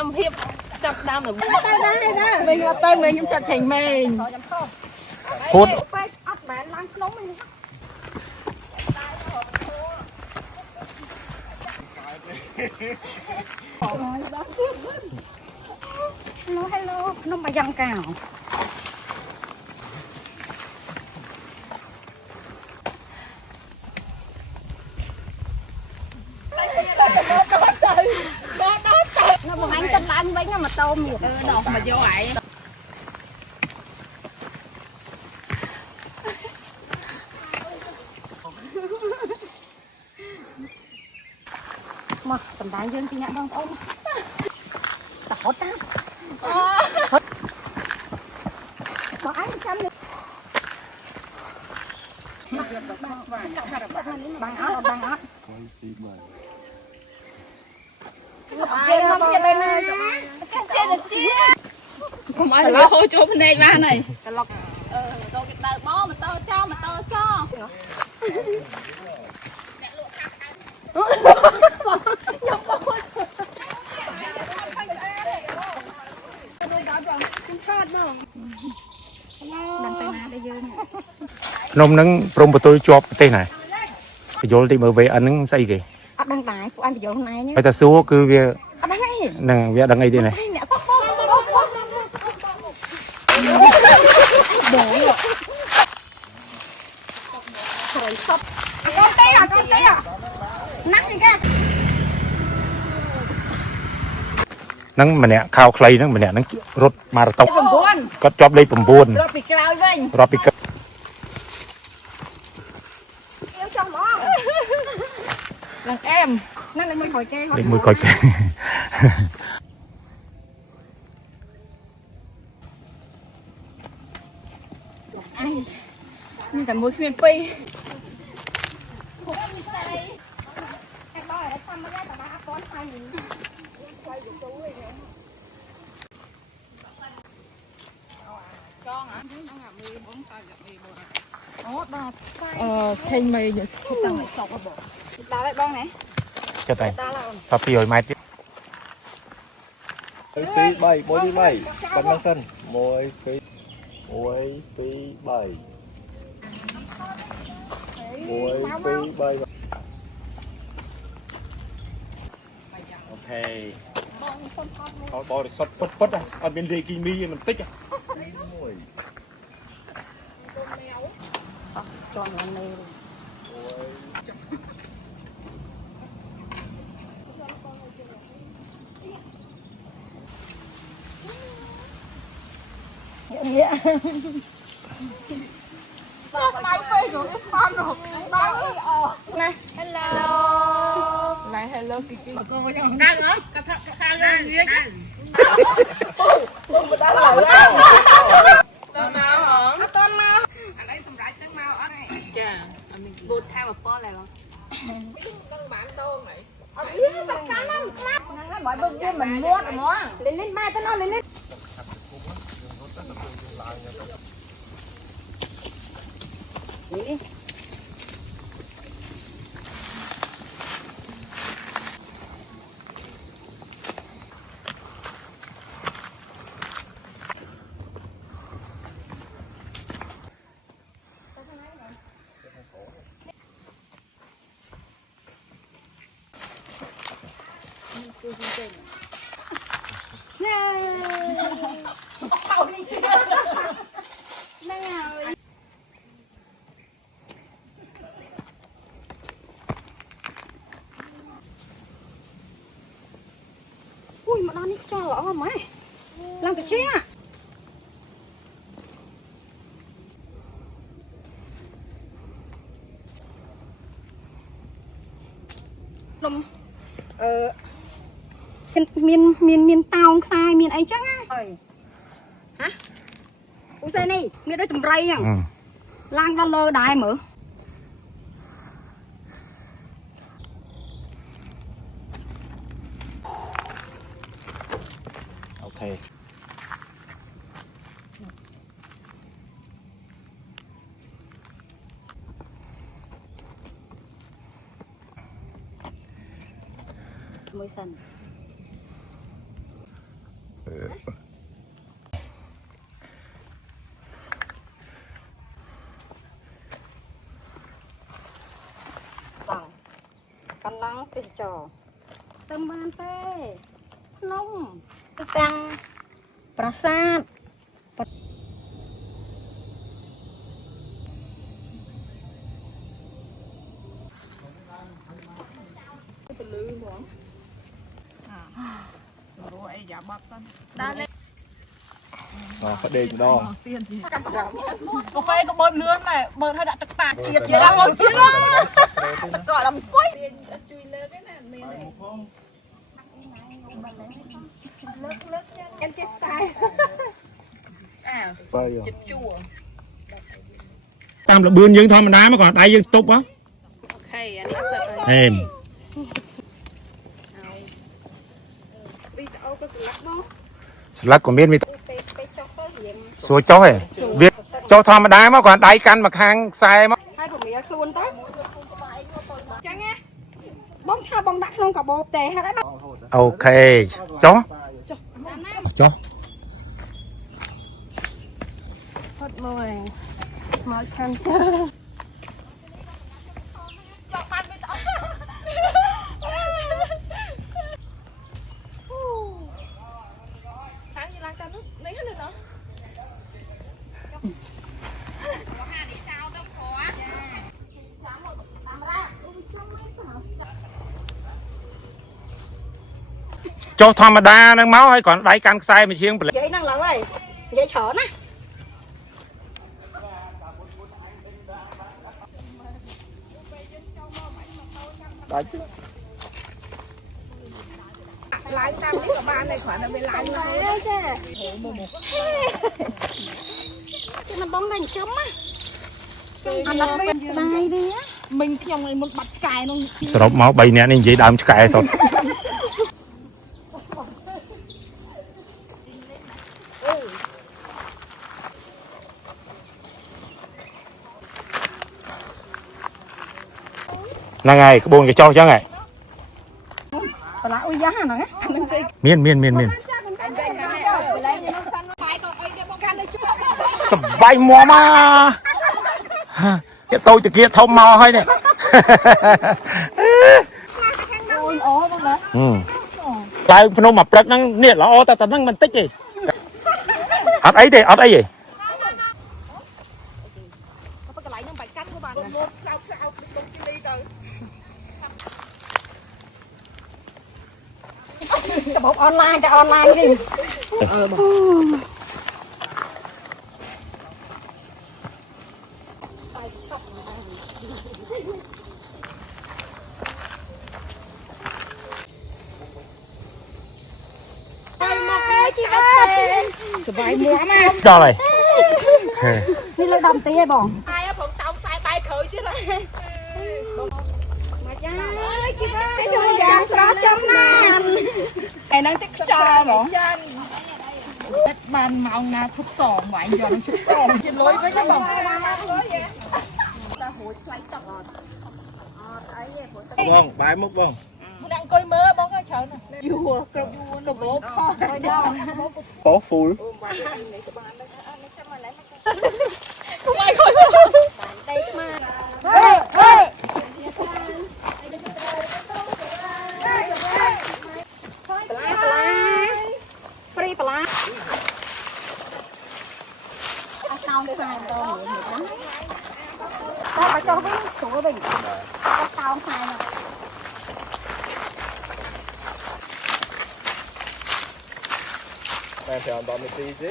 em hiệp chặt đam được mình là tên mình nhưng chặt thành mình phút hello nó mà dăng cào nó một anh chân lăn bánh mà tôm nhiều đọt mà vô vậy mà tầm đá dương thì nhận đâu ông tỏ ta có ai chăm được bằng ớt không ai là hô chỗ bên đây ba này rồi cái đời bó mà to cho nôm nắng prom tôi chọp tên này vô đi mở về ăn nắng say kì đăng tải của anh video hôm nay nhé bây giờ số cứ việc nè việc đăng ấy đây này con té à nặng gì kia nắng mà nè khao clay nắng mà nè nắng rốt mà tóc có chọp đây bầm buồn rồi bị cào với rồi bị là em nó lại mùi khỏi kê để mùi khỏi kê mình cả mùi khuyên pi chanh mì nhỉ đá lại bong này chết này sao phi hồi mai tiếp Phí 7 mỗi đi 7 bắn năng thân mỗi phí 7 ok họ bỏ được sốt phất à ở bên đây kinh mi mình tích à cho nó này này hello Kiki đang ơi khang lên gì chứ tao nào hả con nào anh ấy sầm rải trắng mau ở đây chà mình bột theo một con này không con bán đâu mày nó bỏ bông kia mình mua rồi mua lên ba tao nó lên ui mà nó đi cho lọ không mày làm cái chuyện à miền tàu sai miền ấy chắc á hả u xe này miền đó chùm ray à lang ra lơ đài mở ok mới sần កំឡុងទេសចរទៅបានទេភ្នំទៅទាំងប្រាសាទដល់លេ phải đền đo កាហ្វេក៏បើកលឿនដែរបើកឲ្យដាក់ទឹកតាជាតិជាដល់មកជាតិក៏ដល់ពុយជួយលើកឯណាមានលើកកាន់ចេះស្ទាយចិត្តជួ តាមលបឿនយើងធម្មតាមកគាត់ដៃយើងទប់ហ៎ អូខេអានេះអត់សិត អេម វីដេអូក៏ស្លាក់មក ស្លឹកក៏មានវា ពេលចុះទៅរៀង ស្រួលចុះហ៎វាចុះធម្មតាមកគាត់ដៃកាន់មកខាងខ្សែមក ហើយពមៀខ្លួនទៅចឹងណាបងថាបងដាក់ក្នុងកាបូបទេហេតុអីបង អូខេចុះចុះ ហត់មួយមកខាងជើ ចង់បានវាទៅខាងយីឡើងតាមនេះនេះហ្នឹងណោះ ចុះធម្មតាហ្នឹងមកហើយគាត់ដៃកាន់ខ្សែមួយជាង និយាយហ្នឹងឡើយនិយាយច្រើនណា ឡើងតាមនេះក៏បានដែរគ្រាន់តែវាឡើង តែចេះគេមិនបងតែចំណាអាណិតវាស្ដាយទេ មិញខ្ញុំឲ្យមុនបាត់ឆ្កែនោះ សរុបមក3នាក់នេះនិយាយដើមឆ្កែសុទ្ធហ្នឹងហើយក្បួនគេចោះចឹងហើយ បលាអ៊ុយយ៉ាហ្នឹងអានឹងស្អី មានសបាយមួមកគេតូចតាគៀធំមកហើយនេះ អូយអូបងណា ក្លៅភ្នំមកព្រឹកហ្នឹងនេះល្អតែហ្នឹងមិនតិចទេអត់អីទេ កន្លែងហ្នឹងបាច់កាត់ក៏បានលោតផ្សោតដូចគីលីទៅ កាបូបអនឡាញតែអនឡាញទេ សบายមួមក ដល់ហើយ នេះលើ10ទីឯងបង ខ្សែផងតោងខ្សែបែកក្រួយទៀតហើយ មកចាអើយគីបាទេជួយយ៉ាងស្រស់ចំណាន ឯហ្នឹងទឹកខ្យល់ហ្មងបានម៉ោងណាឈប់សងវាយយកនឹងឈប់សងជាលុយវិញណាបង បងបាយមុខបង មិនអង្គុយមើលបងក៏ច្រើនយូរគ្រប់យូរទៅបោកផង ពោហ្វូល ខ្វាយខុយ ដេកមកហេហេហ្វ្រីបឡាអត់តោងខ្សែម្ដងមួយណាតែបើចុះវិញស្រួលវិញអត់តោងខ្សែនោះ តែត្រូវដល់នាទីទេ